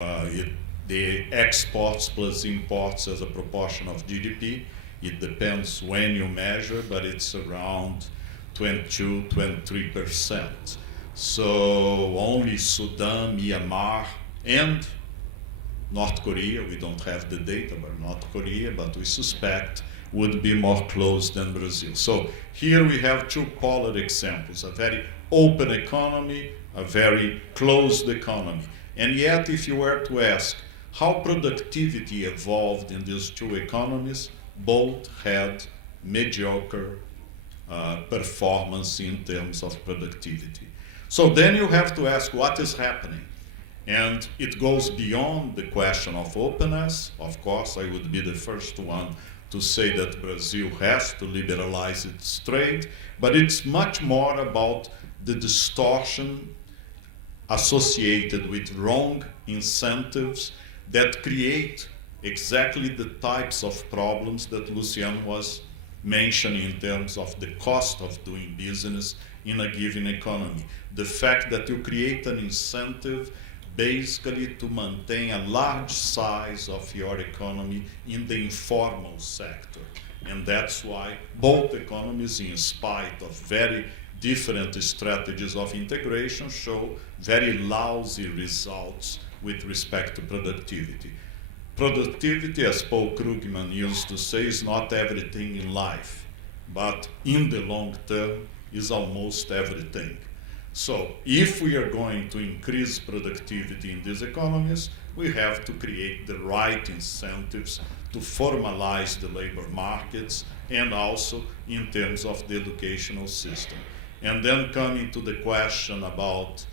The exports plus imports as a proportion of GDP, it depends when you measure, but it's around 22, 23%. So only Sudan, Myanmar, and North Korea, we don't have the data about North Korea, but we suspect would be more close than Brazil. So here we have two polar examples, a very open economy, a very closed economy. And yet, if you were to ask how productivity evolved in these two economies, both had mediocre performance in terms of productivity. So then you have to ask what is happening. And it goes beyond the question of openness. Of course, I would be the first one to say that Brazil has to liberalize its trade, but it's much more about the distortion associated with wrong incentives that create exactly the types of problems that Lucian was mentioning in terms of the cost of doing business in a given economy. The fact that you create an incentive basically to maintain a large size of your economy in the informal sector. And that's why both economies, in spite of very different strategies of integration, show very lousy results with respect to productivity. Productivity, as Paul Krugman used to say, is not everything in life, but in the long term is almost everything. So if we are going to increase productivity in these economies, we have to create the right incentives to formalize the labor markets and also in terms of the educational system. And then coming to the question about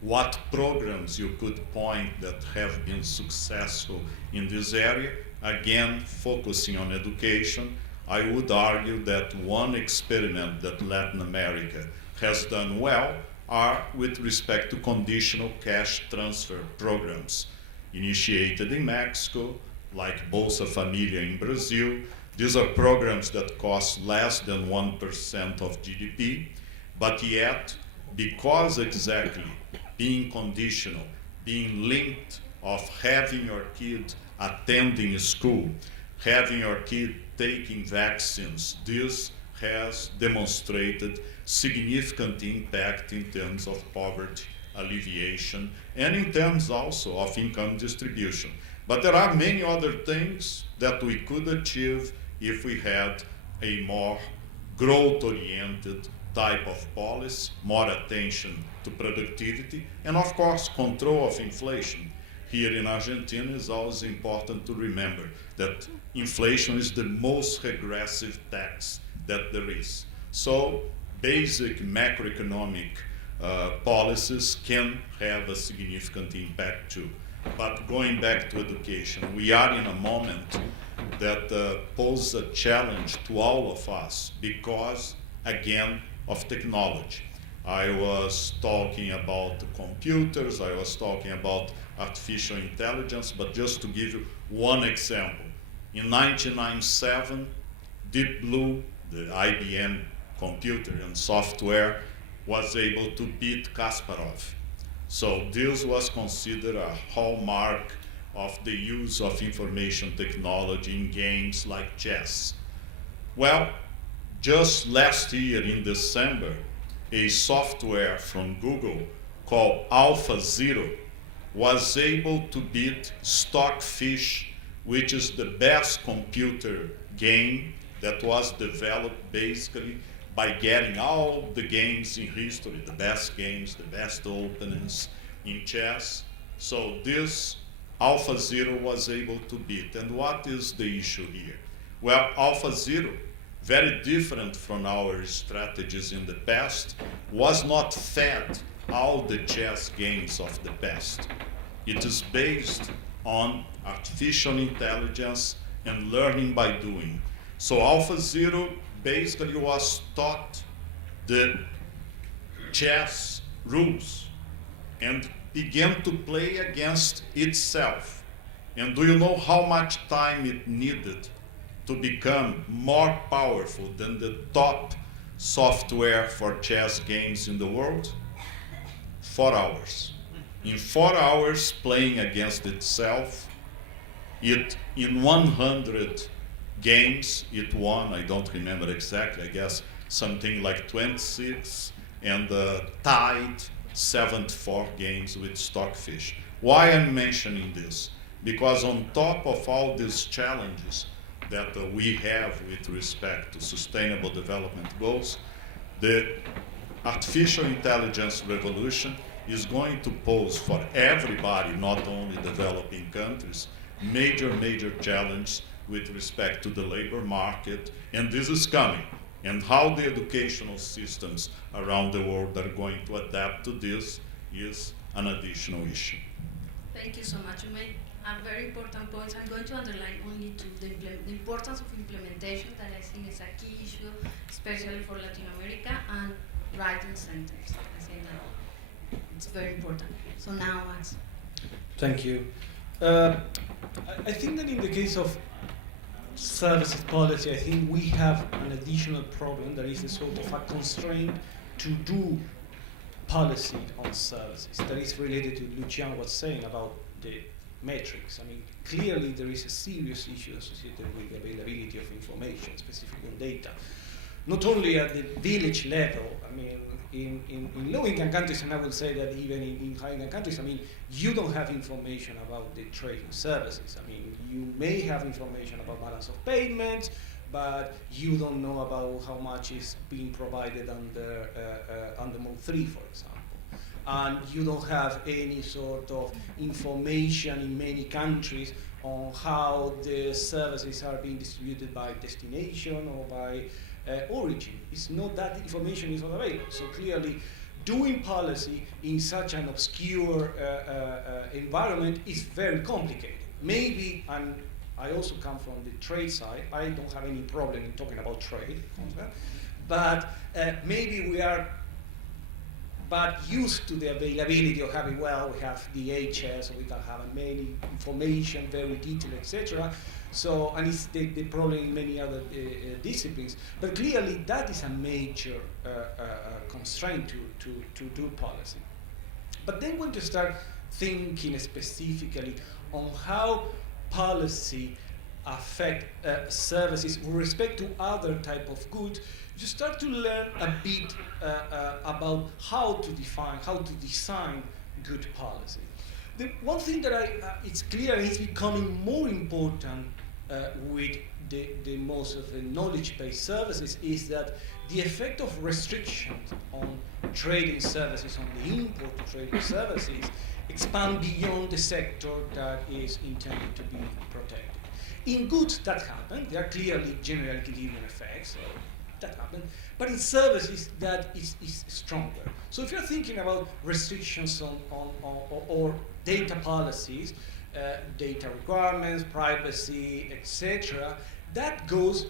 what programs you could point that have been successful in this area, again, focusing on education, I would argue that one experiment that Latin America has done well are with respect to conditional cash transfer programs initiated in Mexico, like Bolsa Familia in Brazil. These are programs that cost less than 1% of GDP, but yet, because exactly being conditional, being linked of having your kid attending school, having your kid taking vaccines, this has demonstrated significant impact in terms of poverty alleviation and in terms also of income distribution. But there are many other things that we could achieve if we had a more growth-oriented type of policy, more attention to productivity, and of course control of inflation. Here in Argentina, it's always important to remember that inflation is the most regressive tax that there is. So basic macroeconomic policies can have a significant impact too. But going back to education, we are in a moment that poses a challenge to all of us because, again, of technology. I was talking about computers, I was talking about artificial intelligence, but just to give you one example. In 1997, Deep Blue, the IBM computer and software, was able to beat Kasparov. So this was considered a hallmark of the use of information technology in games like chess. Well, just last year in December, a software from Google called AlphaZero was able to beat Stockfish, which is the best computer game that was developed basically by getting all the games in history, the best games, the best openings in chess. So this AlphaZero was able to beat. And what is the issue here? Well, AlphaZero, very different from our strategies in the past, was not fed all the chess games of the past. It is based on artificial intelligence and learning by doing. So AlphaZero basically was taught the chess rules and began to play against itself. And do you know how much time it needed to become more powerful than the top software for chess games in the world? 4 hours. in 4 hours playing against itself, in 100 games, it won, I don't remember exactly, I guess something like 26, and tied 74 games with Stockfish. Why I'm mentioning this? Because on top of all these challenges that we have with respect to sustainable development goals, the artificial intelligence revolution is going to pose for everybody, not only developing countries, major challenge with respect to the labor market, and this is coming. And how the educational systems around the world are going to adapt to this is an additional issue. Thank you so much. You made a very important point. I'm going to underline only two, the importance of implementation, that I think is a key issue, especially for Latin America, and writing centers. I think that it's very important. So now, Max. Thank you. I think that in the case of services policy, I think we have an additional problem that is a sort of a constraint to do policy on services. That is related to Lucian was saying about the metrics. I mean, clearly there is a serious issue associated with the availability of information, specifically on data. Not only at the village level, I mean, in low-income countries, and I will say that even in high-income countries, I mean, you don't have information about the trading services. I mean, you may have information about balance of payments, but you don't know about how much is being provided under month 3, for example. And you don't have any sort of information in many countries on how the services are being distributed by destination or by origin. It's not that information is not available. So clearly, doing policy in such an obscure environment is very complicated. Maybe, and I also come from the trade side, I don't have any problem in talking about trade, but maybe we are but used to the availability of having, well, we have the HS, we can have many information, very detailed, etc. So, and it's the problem in many other disciplines. But clearly, that is a major constraint to do policy. But then when you start thinking specifically on how policy affect services with respect to other type of goods, you start to learn a bit about how to define, how to design good policy. The one thing that it's clear is becoming more important with the most of the knowledge-based services is that the effect of restrictions on trading services, on the import of trading services, expand beyond the sector that is intended to be protected. In goods, that happens. There are clearly general equilibrium effects. That happen, but in services that is stronger. So if you're thinking about restrictions on or data policies, data requirements, privacy, etc., that goes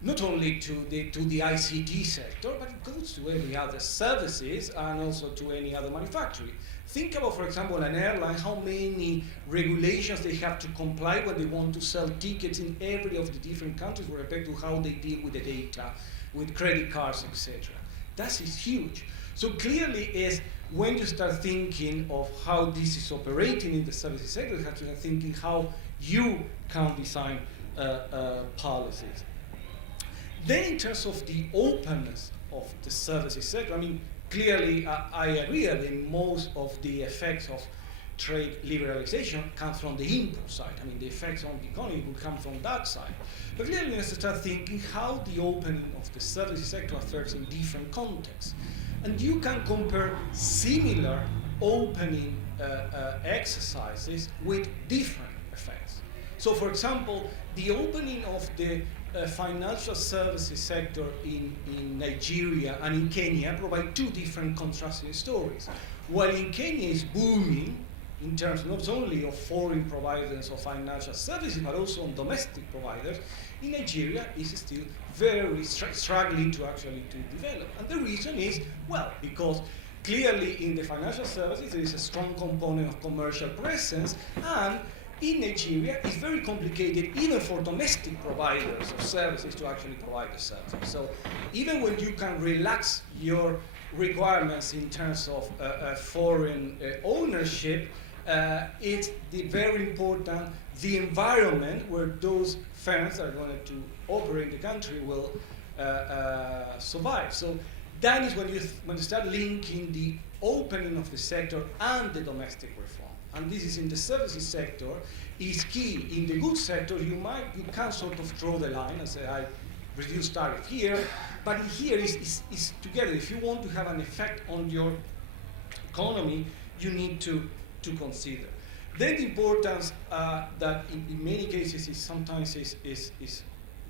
not only to the ICT sector, but it goes to every other services and also to any other manufacturing. Think about, for example, an airline, how many regulations they have to comply when they want to sell tickets in every of the different countries with respect to how they deal with the data, with credit cards, etc. That is huge. So clearly is when you start thinking of how this is operating in the services sector, you have to start thinking how you can design policies. Then in terms of the openness of the services sector, I mean, clearly I agree that most of the effects of trade liberalization come from the import side. I mean, the effects on the economy will come from that side. But clearly we have to start thinking how the opening of the services sector affects in different contexts. And you can compare similar opening exercises with different effects. So for example, the opening of the financial services sector in Nigeria and in Kenya provide two different contrasting stories. While in Kenya is booming in terms not only of foreign providers of financial services, but also on domestic providers, in Nigeria is still very struggling to actually to develop. And the reason is, well, because clearly in the financial services there is a strong component of commercial presence, and in Nigeria, it's very complicated even for domestic providers of services to actually provide the service. So even when you can relax your requirements in terms of foreign ownership, it's very important the environment where those firms that are going to operate in the country will survive. So that is when you start linking the opening of the sector and the domestic reform. And this is in the services sector is key. In the goods sector, you can sort of draw the line and say, I reduce tariff here, but here is together. If you want to have an effect on your economy, you need to consider. Then the importance that in many cases is sometimes is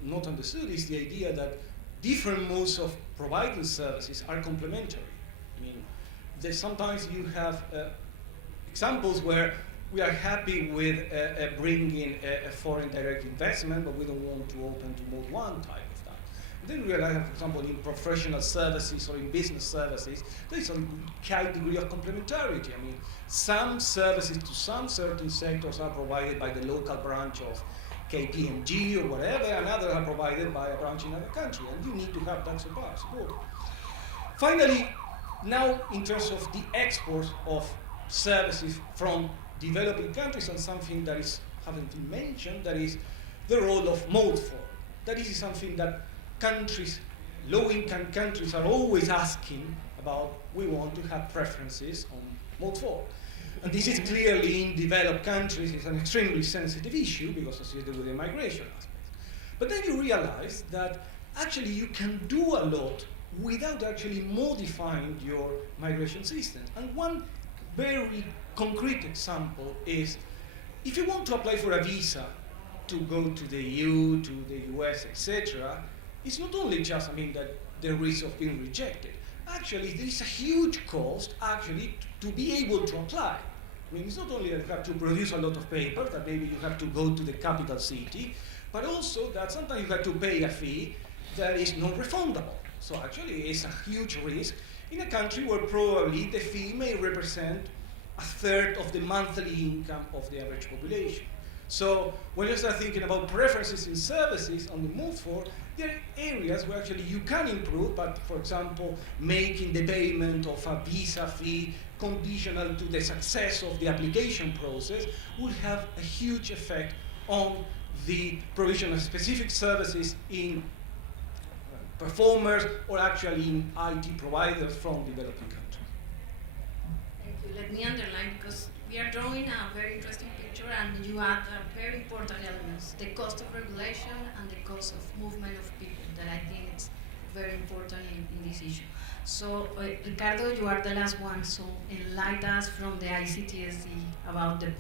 not understood is the idea that different modes of providing services are complementary. I mean, sometimes you have examples where we are happy with bringing a foreign direct investment, but we don't want to open to mode one type of that. And then we realize, for example, in professional services or in business services, there is a high degree of complementarity. I mean, some services to some certain sectors are provided by the local branch of KPMG or whatever, and others are provided by a branch in another country, and you need to have that support. Finally, now in terms of the export of services from developing countries, and something that haven't been mentioned, that is the role of mode 4. That is something that countries, low-income countries, are always asking about. We want to have preferences on mode 4. And this is clearly in developed countries, it's an extremely sensitive issue because associated with the migration aspect. But then you realize that actually you can do a lot without actually modifying your migration system. And one very concrete example is if you want to apply for a visa to go to the EU, to the US, etc., it's not only just, that the risk of being rejected. Actually, there is a huge cost actually to be able to apply. It's not only that you have to produce a lot of papers, that maybe you have to go to the capital city, but also that sometimes you have to pay a fee that is non-refundable. So actually, it's a huge risk in a country where probably the fee may represent a third of the monthly income of the average population. So when you start thinking about preferences in services on the move for, there are areas where actually you can improve, but for example, making the payment of a visa fee conditional to the success of the application process will have a huge effect on the provision of specific services in performers or actually in IT providers from developing countries. Thank you. Let me underline, because we are drawing a very interesting picture, and you add very important elements: the cost of regulation and the cost of movement of people, that I think is very important in this issue. So, Ricardo, you are the last one, so enlighten us from the ICTSD about the